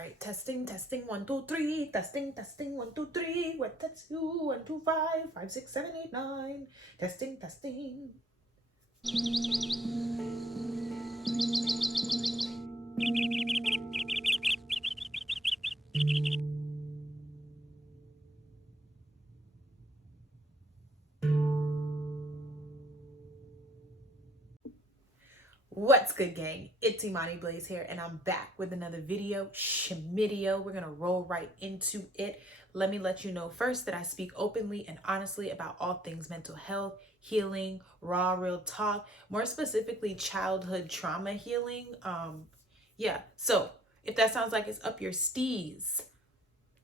right, testing, testing, 1, 2, 3, testing, testing, 1, 2, 3, what that's you, 1, 2, 5, 5, 6, 7, 8, 9, testing, testing. What's good, gang? It's Imani Blaze here, and I'm back with another video, Shmidio. We're gonna roll right into it. Let me let you know first that I speak openly and honestly about all things mental health, healing, raw, real talk, more specifically childhood trauma healing. So if that sounds like it's up your steez,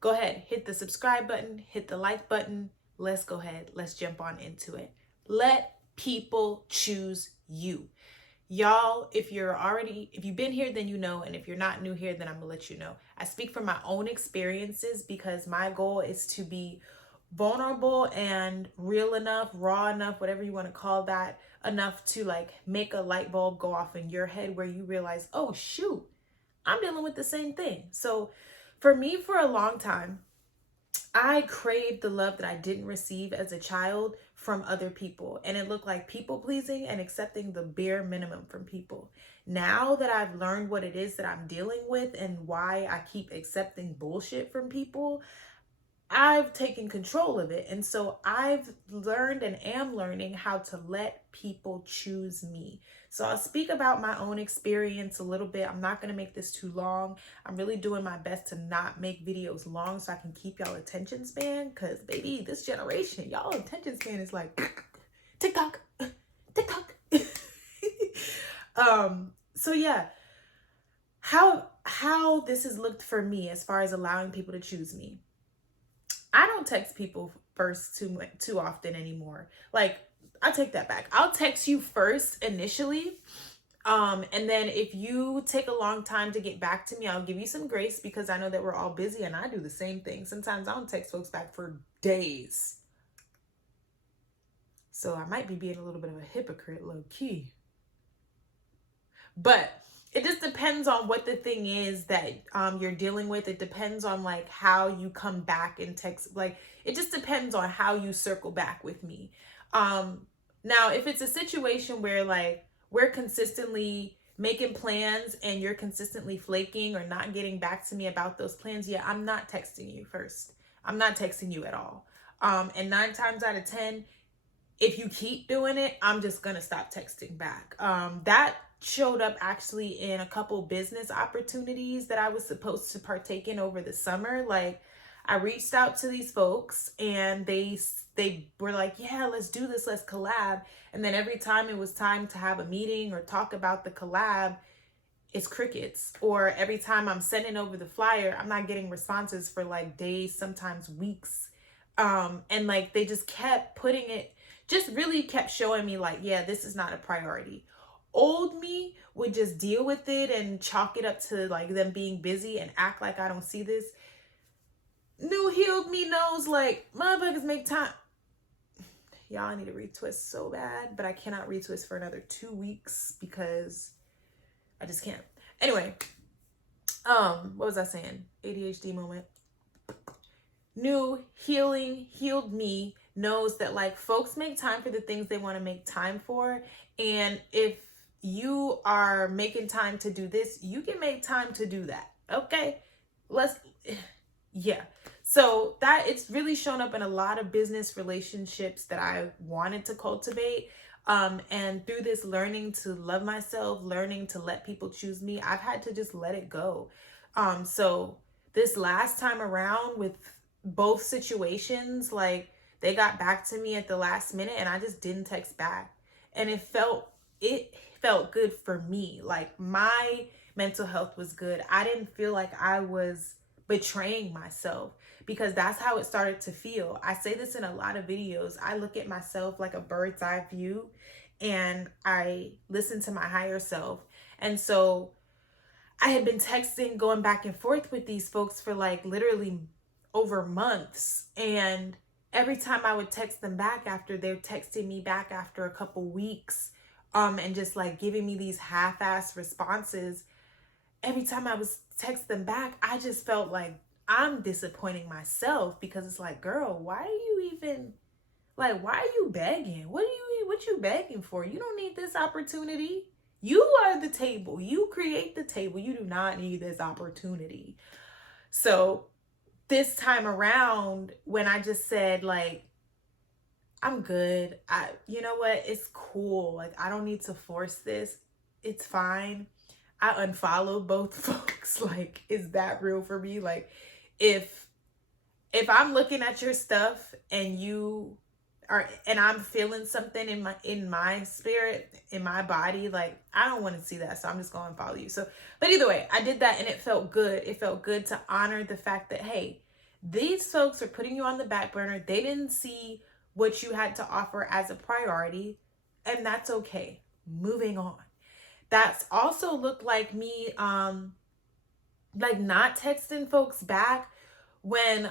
go ahead, hit the subscribe button, hit the like button. Let's go ahead, let's jump on into it. Let people choose you. Y'all, if you've been here, then you know, and if you're not new here, then I'm gonna let you know. I speak from my own experiences because my goal is to be vulnerable and real enough, raw enough, whatever you want to call that, enough to like make a light bulb go off in your head where you realize, oh shoot, I'm dealing with the same thing. So for me, for a long time, I craved the love that I didn't receive as a child from other people. And it looked like people pleasing and accepting the bare minimum from people. Now that I've learned what it is that I'm dealing with and why I keep accepting bullshit from people, I've taken control of it. And so I've learned and am learning how to let people choose me. So I'll speak about my own experience a little bit. I'm not going to make this too long. I'm really doing my best to not make videos long so I can keep y'all attention span. Because baby, this generation, y'all attention span is like TikTok, TikTok. So yeah, how this has looked for me as far as allowing people to choose me. I don't text people first too often anymore. Like, I take that back. I'll text you first initially. And then if you take a long time to get back to me, I'll give you some grace because I know that we're all busy and I do the same thing. Sometimes I don't text folks back for days. So I might be being a little bit of a hypocrite, low key. But it just depends on what the thing is that you're dealing with. It depends on like how you come back in text. Like, it just depends on how you circle back with me. Now, if it's a situation where like we're consistently making plans and you're consistently flaking or not getting back to me about those plans, yeah, I'm not texting you first. I'm not texting you at all. And 9 times out of 10, if you keep doing it, I'm just gonna stop texting back. That showed up actually in a couple business opportunities that I was supposed to partake in over the summer. Like, I reached out to these folks and they were like, yeah, let's do this, let's collab. And then every time it was time to have a meeting or talk about the collab, it's crickets. Or every time I'm sending over the flyer, I'm not getting responses for like days, sometimes weeks. And like they just kept really kept showing me like, yeah, this is not a priority. Old me would just deal with it and chalk it up to like them being busy and act like I don't see this. New healed me knows like motherfuckers make time. Y'all, I need to retwist so bad, but I cannot retwist for another 2 weeks because I just can't. Anyway, what was I saying? ADHD moment. New healed me knows that like folks make time for the things they want to make time for. And if you are making time to do this, you can make time to do that. Okay. Yeah. So that it's really shown up in a lot of business relationships that I wanted to cultivate. And through this learning to love myself, learning to let people choose me, I've had to just let it go. So this last time around with both situations, like they got back to me at the last minute and I just didn't text back. And it felt good for me. Like my mental health was good. I didn't feel like I was betraying myself because that's how it started to feel. I say this in a lot of videos. I look at myself like a bird's eye view and I listen to my higher self. And so I had been texting, going back and forth with these folks for like literally over months. And every time I would text them back after they're texting me back after a couple weeks, and just like giving me these half-ass responses, every time I was text them back, I just felt like I'm disappointing myself, because it's like, girl, why are you even, like, why are you begging? What you begging for? You don't need this opportunity. You are the table. You create the table. You do not need this opportunity. So this time around, when I just said, like, I'm good. You know what? It's cool. Like, I don't need to force this. It's fine. I unfollowed both folks. Like, is that real for me? Like, if I'm looking at your stuff and you are, and I'm feeling something in my spirit, in my body, like, I don't want to see that. So I'm just going to follow you. So, but either way, I did that and it felt good. It felt good to honor the fact that, hey, these folks are putting you on the back burner. They didn't see what you had to offer as a priority, and that's okay. Moving on. That's also looked like me like not texting folks back when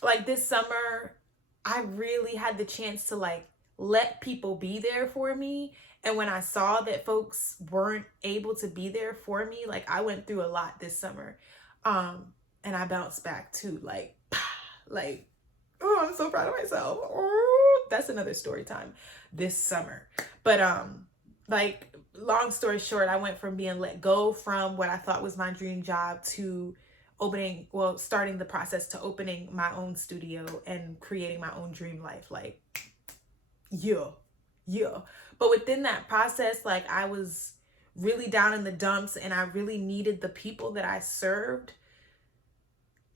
like this summer I really had the chance to like let people be there for me, and when I saw that folks weren't able to be there for me, like I went through a lot this summer, and I bounced back too, like like, oh, I'm so proud of myself. Oh, that's another story time this summer. But like, long story short, I went from being let go from what I thought was my dream job to starting the process to opening my own studio and creating my own dream life. Like, yeah. But within that process, like, I was really down in the dumps, and I really needed the people that I served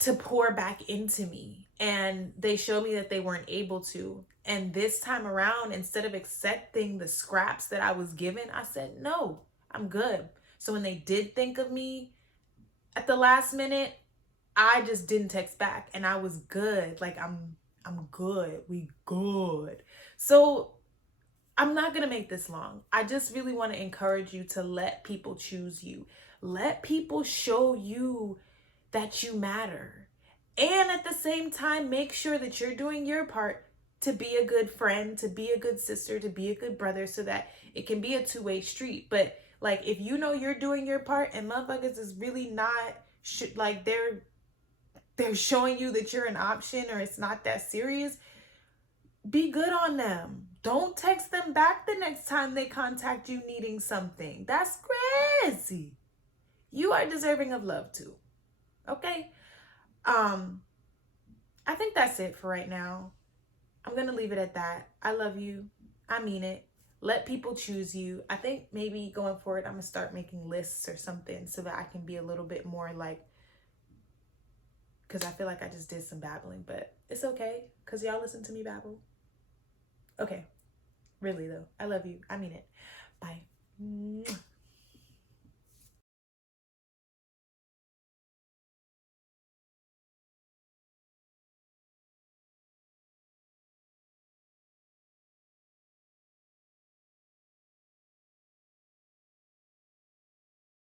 to pour back into me, and they showed me that they weren't able to. And this time around, instead of accepting the scraps that I was given, I said, no, I'm good. So when they did think of me at the last minute, I just didn't text back, and I was good. Like, I'm good. We good. So I'm not going to make this long. I just really want to encourage you to let people choose you. Let people show you that you matter. And at the same time, make sure that you're doing your part to be a good friend, to be a good sister, to be a good brother, so that it can be a two-way street. But like, if you know you're doing your part and motherfuckers is really not, like, they're showing you that you're an option, or it's not that serious, be good on them. Don't text them back the next time they contact you needing something. That's crazy. You are deserving of love too. Okay? I think that's it for right now. I'm going to leave it at that. I love you. I mean it. Let people choose you. I think maybe going forward, I'm going to start making lists or something so that I can be a little bit more like, because I feel like I just did some babbling, but it's okay because y'all listen to me babble. Okay. Really though. I love you. I mean it. Bye.